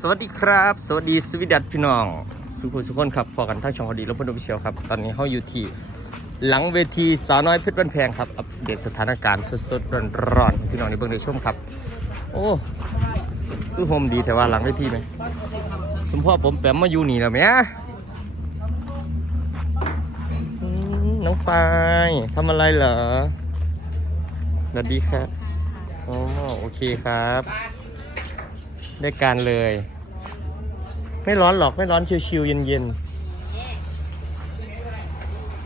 สวัสดีครับ สวัสดีสวีดัตพี่น้อง สุขุสุขคนครับพอกันทั้งช่องพอดีและพนมเชียวครับ ตอนนี้เขาอยู่ที่หลังเวทีสาวน้อยเพชรบ้านแพงครับ อัปเดตสถานการณ์สดๆร้อนๆพี่น้องในเบื้องในชมครับ โอ้คือโฮมดีแต่ว่าหลังเวทีไหมคุณพ่อผมแปมมาอยู่นี่แล้วไหมอืมน้องปายทำอะไรเหรอสวัสดีครับอ๋อโอเคครับ ได้การเลย ไม่ร้อนหรอกไม่ร้อนชิวๆเย็นๆ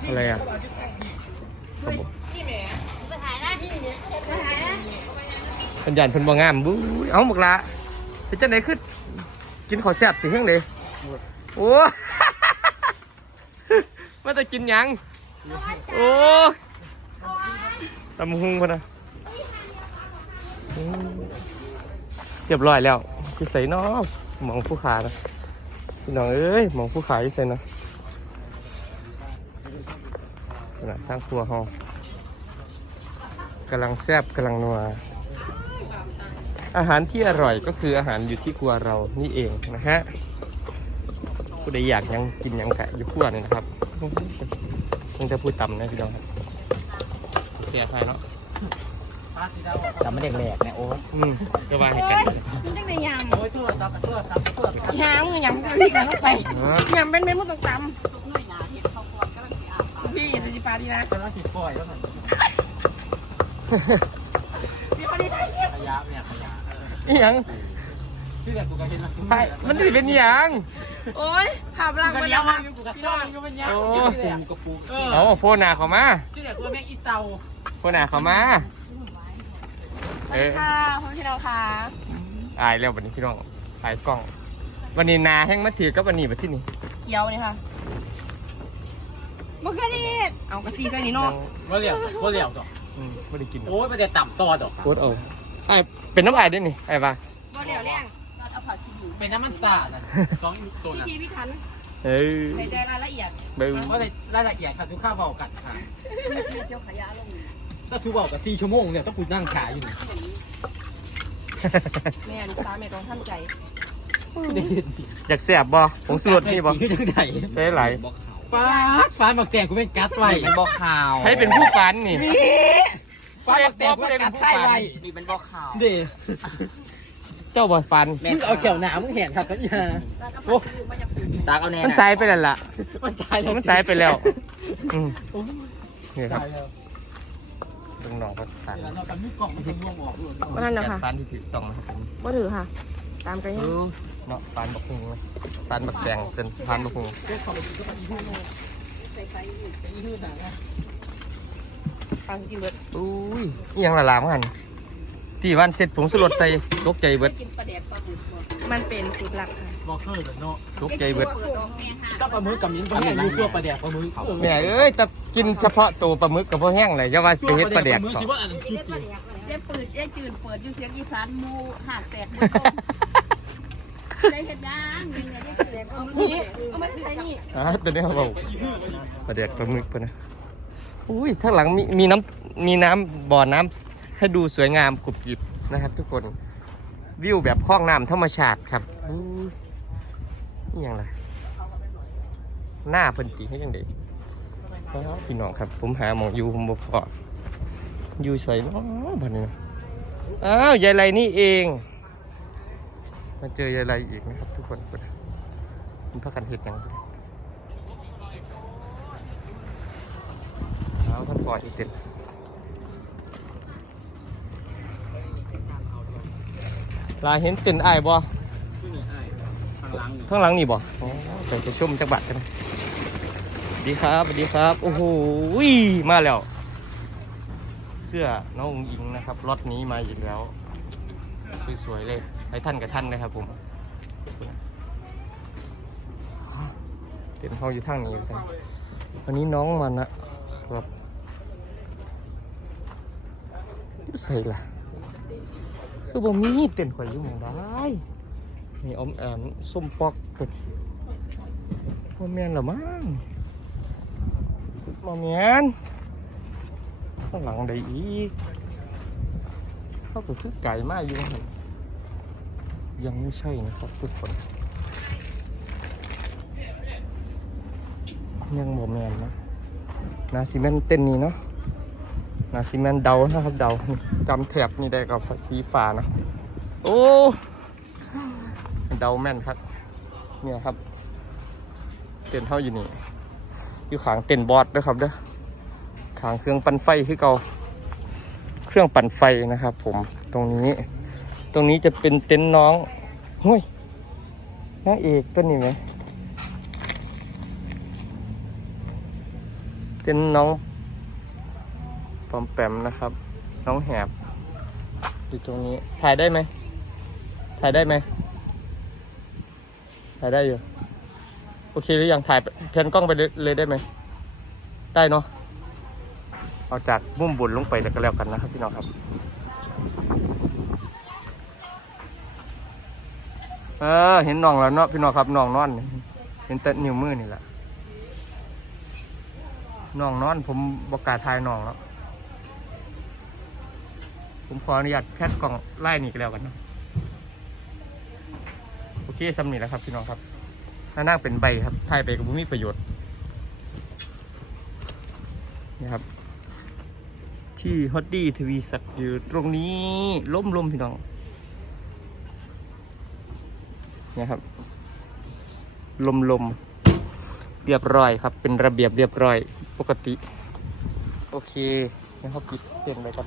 อะไรอะครับผมไปถ่ายนะไปถ่ายนะพันยันเพิ่นบ่งามบู๊ยเอาหมกละเป็นจังไดคือกินข้าวแซ่บสิเฮงเด้โอ้ว่าจะกินหยังโอ้ตำหุงพะนะอืมเรียบร้อยแล้ว คือใส่นอกมองผู้ขานะพี่น้องเอ้ยมองผู้ขายใส่นะขนาดทางครัวห้องกำลังแซบกำลังนัวอาหารที่อร่อยก็คืออาหารอยู่ที่ครัวเรานี่เองนะฮะผู้ใดอยากยังกินยังกะอยู่ครัวนี่นะครับต้องจะพูดต่ำนะพี่น้องครับเสียไทยเนาะ จำไม่ได้แหลกเนี่ยโอ้อืมจะว่าให้กันมันจังในยโอ้ยทั่วซับทั่วซับทั่วซับำยำมึงยำกันพี่กันเข้าไปเออยำเป็นเม็ดมันต้องตำพี่อย่าจะปาดีนะกำลังติดปล่อยแล้วมันพี่คนนี้ได้เยี่ยมขยะเนี่ยขยะอีหยังที่แรกกูก็เห็นแล้วไทยมันจะเป็นอีหยังโอ้ยภาพร่างกัมันนยานะวคะอยู่กูกับซ่อมกูเป็นยาวที่แรกกูกับปูเออเอาโพนาเขามาที่แรกกูแม่งอีเตาโพนาเขามาส วัสดีค่ะพ่อพี่น้องค่ะอายแล้ววันนี้พี่น้องอายกล้อง วันนี้นาแห้งมาถือกับวันนี้มาที่นี่เขียวนี่ค่ะมันก็ดีเอากระซีใส่นี่เนาะว่าเหลี่ยมว่าเหลี่ยมดอกอืมไม่ได้กินหรอกโอ้ยมันจะต่ำต่อดอกโคตรเอาไอ้ายเป็นน้ำอายด้วยนี่ไอ้ปะว่าเดี๋ยวเลี้ยงเป็นน้ำมันสาดนะสองตัวพี่นะทีพี่ทันเอ้ยใส่ใจรายละเอียดเบิ้งว่ารายละเอียดค่ะซื้อข้าวเบากันค่ะพี่เจียวขยะลง ถ้าซื้อเบากับสี่ชั่วโมงเนี่ยต้องกูนั่งขายอยู่แม่ลูกสาวแม่ต้องทำใจอยากแสบบ่ผงสูรสนี่บ่ยังไงใช่ไหลายฟ้าฟ้าหมักแตงกูเป็นกัดไว้บอกข่าวให้เป็นผู้ฟันนี่ฟ้าหมักแตงกูเป็นกัดไส้ไว้มีเป็นบอกข่าวเด้เจ้าบ่ฟันมึงเอาเขียวหนามึงเห็นครับกันยาโอ้มันจะปืนตาเอาแน่มันสายไปแล้วล่ะมันตายแล้วมันสายไปแล้วอืมนี่ครับตายแล้วลุงหนองก็ฟันแล้วเรากันมีกล่องมันจะม่วงออกเลยว่านั่นนะคะ ฟันที่ถูกต้องนะครับผมว่าถือค่ะ ตามกันเอยังอเนาะฟันบักฮุงเลยฟันบักแดงเป็นฟันบักฮุงฟังจริงเบิดอุ้ยนี่ยังละลามกันที่วันเสร็จผงสูรสใส่ตกใจเบิด มันเป็นสูตรลับค่ะ บอกเคยแบบเนาะตกใจเบิดก็ปลาหมึกกับมิ้นปลาแห้งยูซัวปลาแดกปลาหมึกแม่เอ้ยแต่กินเฉพาะตัวปลาหมึกกับพวกแห้งเลยจะว่าไปเฮ็ดปลาแดกมึงต่อคิดว่าอันนั้นคือจริงเจ๊ปืดเจ๊จืนเปิดอยู่เสียงอีสานหมูหาดแตกหมูโตได้เห็นยังยิงเนี่ยได้เสียงเอามือนี่เอาไม่ได้ใส่นี่อ่าตัวนี้เขาบอกปลาแดกปลาหมึกปะนะอุ้ยข้างหลังมีมีน้ำมีน้ำบ่อน้ำให้ดูสวยงามกรุบกริบนะครับ ทุกคนวิวแบบคลองน้ำธรรมชาติครับอุ้ย นี่ยังไงหน้าเพิ่นตีให้ยังเด็กพี่น้องครับ ผมหาหมองอยู่ผมบ่พออยู่ใส่เนาะบัดนี้อ้าวยายไรนี่เอง มาเจอยายไรอีกนะครับ ทุกคนคุณมันพักกันเห็ดยังเอาท่านปล่อยอีกเต็มลาเห็นเต็นไอ้บ่ หลังข้างหลังนี่บ่อ๋อเดี๋ยวจะชมจักบัตรกันนะสวัสดีครับสวัสดีครับ โอ้โหมาแล้ว เสื้อน้องอุ๋งอิงนะครับรถนี้มาอีกแล้ว สวยๆเลยให้ท่านกับท่านนะครับผมเต็นห้องอยู่ทางนี้สิวันนี้น้องมันนะครับอยู่ใส่ล่ะคือบ่มีเต็นข่อยอยู่หมองได้ นี่อมแอมส้มปอกเปิดบ่แม่นหรอมั้งบ่แม่นข้างหลังใดอีกเขาก็คือไก่มากอยู่ยังไม่ใช่นะครับทุกคนยังโมแมนนะนาซีเมนเต้นนี้เนาะนาซีเมนเดานะครับเดาจำแถบนี่ได้กับสีฟ้านะโอ้ เดาแม่นครับ เนี่ยครับ เต้นเท่าอยู่นี่ อยู่ขางเต้นบอสด้วยครับเด้อขางเครื่องปั่นไฟที่เก่าเครื่องปั่นไฟนะครับผมตรงนี้ ตรงนี้จะเป็นเต็นน้องห้ยนางเอกตัวนี้ไหมเต็นน้องปอมแปมนะครับ น้องแหบอยู่ตรงนี้ ถ่ายได้ไหมถ่ายได้ไหม ถ่ายได้อยู่ โอเคหรือยังถ่ายแพนกล้องไปเลยเลยได้ไหม ได้เนาะ เอาจากมุมบนลงไปแล้วก็แล้วกันนะครับพี่น้องครับเออเห็นน้องแล้วเนาะพี่น้องครับน้องนอน เห็นแต่นิ้วมือนี่แหละน้องนอน ผมบกล้าทายน้องแล้ว ผมขออนุญาตแคทกล่องไล่นี่ก็แล้วกันเนาะ สำนีแล้วครับพี่น้องครับถ้านั่งเป็นใบครับถ่ายไปก็บ่มีประโยชน์นี่ครับ ที่ฮอตดี้ทวีศักดิ์อยู่ตรงนี้ล้มลมพี่น้องเนี่ยครับ ลมลมเรียบร้อยครับ เป็นระเบียบเรียบร้อยปกติ โอเคนะครับปิดเต็นไปก่อน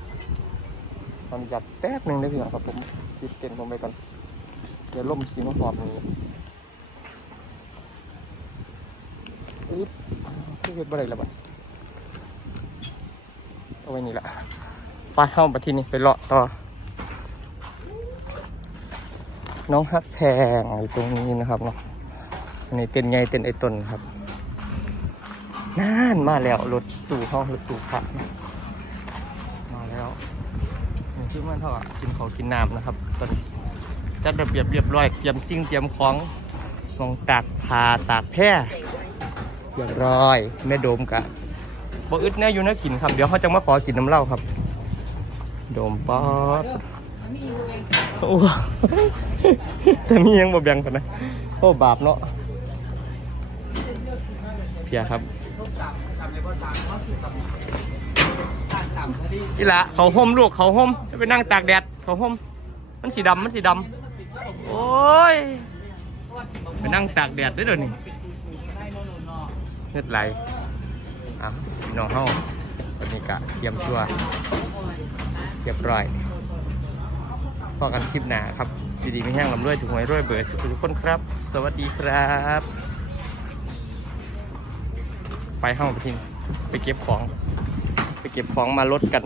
ขอนุญาตแป๊บหนึ่งได้พี่น้องครับผมปิดเต็นผมไปก่อน ดี๋ยวล่มสีมาหอมนี้อึ๊บเฮ็ดบ่ได้และบัดเอาไว้นี่ละไปเข้าไปที่นี่ไปเลาะต่อ น้องฮักแพงอยู่ตรงนี้นะครับเนาะอันนี้เต้นไงเต้นไอต้นครับน่านมาแล้วรถตู้ห้องรถตู้พระมาแล้วนี่ชื่อมันเท่ากับกินของกินน้ำนะครับตอนนี้ จัดระเบียบเรียบร้อยเตรียมสิ่งเตรียมของลองตากผ้าตากแพร่เรียบร้อยแม่โดมกะบ่อึดแน่อยู่นะกินครับ เดี๋ยวเขาจะมาขอกินน้ำเหล้าครับ โดมป๊อดโอ้แต่มียังบ่แบ่งกันนะโอ้บาปเนาะเพียครับอีหละเขาห่มลูกเขาห่มจะไปนั่งตากแดดเขาห่มมันสีดำมันสีดำ โอ้ยไปนั่งตากแดดได้เดี๋ยวนี้เลือดไหลอะน้องเฮาวันนี้กะเตรียมตัวเรียบร้อยพอกันคลิปหนาครับดีๆไม่แห้งลำด้วยถึงหวยรวยเบอร์สุขทุกคนครับ สวัสดีครับ ไปห้องไปทิ้งไปเก็บของ ไปเก็บของมาลดกัน